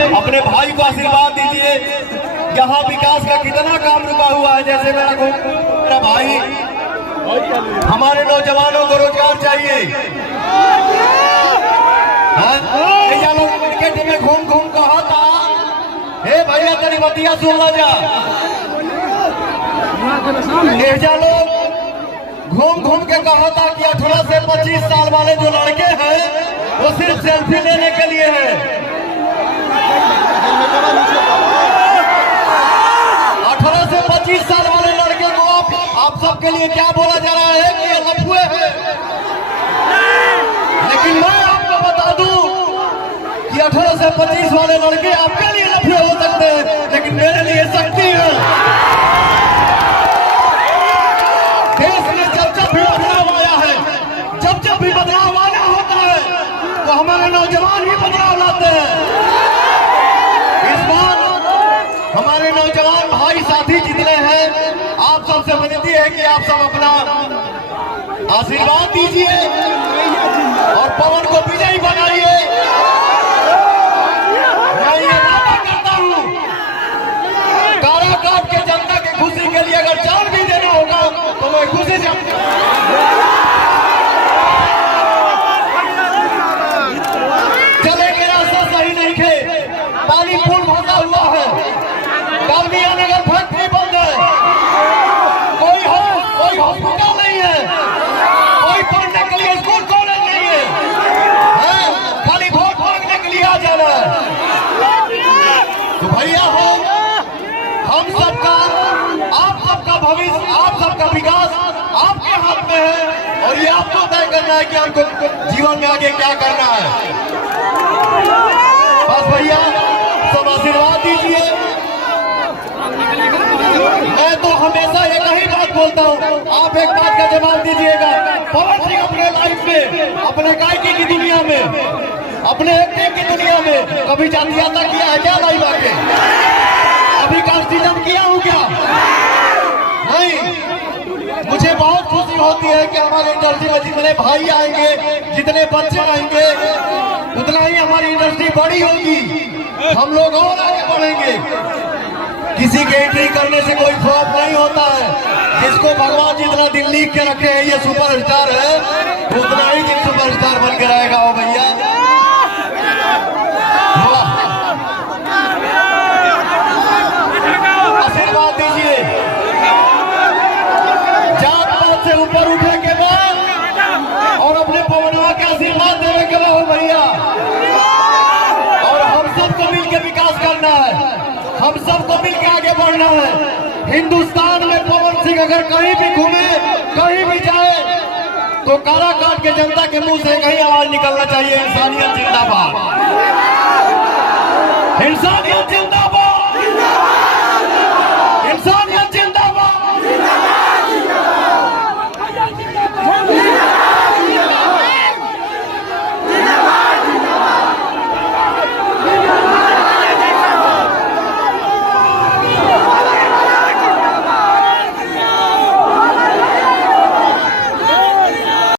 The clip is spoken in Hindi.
अपने भाई को आशीर्वाद दीजिए। यहाँ विकास का कितना काम रुका हुआ है। जैसे मेरा भाई, हमारे नौजवानों को रोजगार चाहिए। लोग क्रिकेट में घूम घूम कहा था, हे भैया तेरी बतिया सुन ला जा। लोग घूम घूम के कहा था कि 18 से 25 साल वाले जो लड़के हैं वो सिर्फ सेल्फी लेने के लिए है। 18 से 25 साल वाले लड़के को आप सबके लिए क्या बोला जा रहा है कि ये लफुए हैं। लेकिन मैं आपको बता दूं कि 18 से 25 वाले लड़के आपके लिए लफुए हो सकते हैं, लेकिन मेरे लिए शक्ति है। देश में जब भी बदलाव आया है, जब भी बदलाव आना होता है तो हमारे नौजवान ही बदलाव लाते हैं। इस बार हमारे नौजवान भाई साथी जितने हैं, आप सबसे विनती है कि आप सब अपना आशीर्वाद दीजिए और पवन को विजयी बनाइए। मैं ये दावा करता हूं, काराकाट के जनता की खुशी के लिए अगर जान भी देना होगा तो मैं खुशी से चलेंगे। रास्ता सही नहीं थे, पानी पुल भरा हुआ है, गांधीया नगर फैक्ट्री बंद है, कोई हॉस्पिटल नहीं है, कोई पढ़ने के लिए स्कूल कॉलेज नहीं है, खाली वोट मांगने के लिए आ जाना है। तो भैया हो, हम सबका, आप सबका भविष्य, आप सबका विकास आपके हाथ में है और ये आपको तय करना है कि हमको जीवन में आगे क्या करना है। बस भैया सब आशीर्वाद दीजिए। मैं तो हमेशा एक ही बात बोलता हूँ, आप एक बात का जवाब दीजिएगा। पवन सिंह अपने लाइफ में, अपने गायकी की दुनिया में, अपने एक्टिंग की दुनिया में कभी जातियाता किया है क्या? लाइव आके अभी कास्टिज्म किया हूँ क्या? नहीं। मुझे बहुत खुशी होती है कि हमारे इंडस्ट्री में जितने भाई आएंगे, जितने बच्चे आएंगे, उतना ही हमारी इंडस्ट्री बड़ी होगी, हम लोग और आगे बढ़ेंगे। किसी के एंट्री करने से कोई फ्लॉप नहीं होता है। जिसको भगवान जितना दिन लिख के रखे हैं ये सुपरस्टार है, उतना ही दिन सुपरस्टार बन के रहेगा। वो भैया आशीर्वाद दीजिए। जात पात से ऊपर उठने के बाद और अपने पवनवा के आशीर्वाद देने के बाद हो भैया, और हम सबको मिलकर विकास करना है, हम सबको मिलकर आगे बढ़ना है। हिंदुस्तान में पवन सिंह अगर कहीं भी घूमे, कहीं भी जाए तो काराकाट के जनता के मुंह से कहीं आवाज निकलना चाहिए, इंसानियत जिंदाबाद, इंसानियत जिंदाबाद।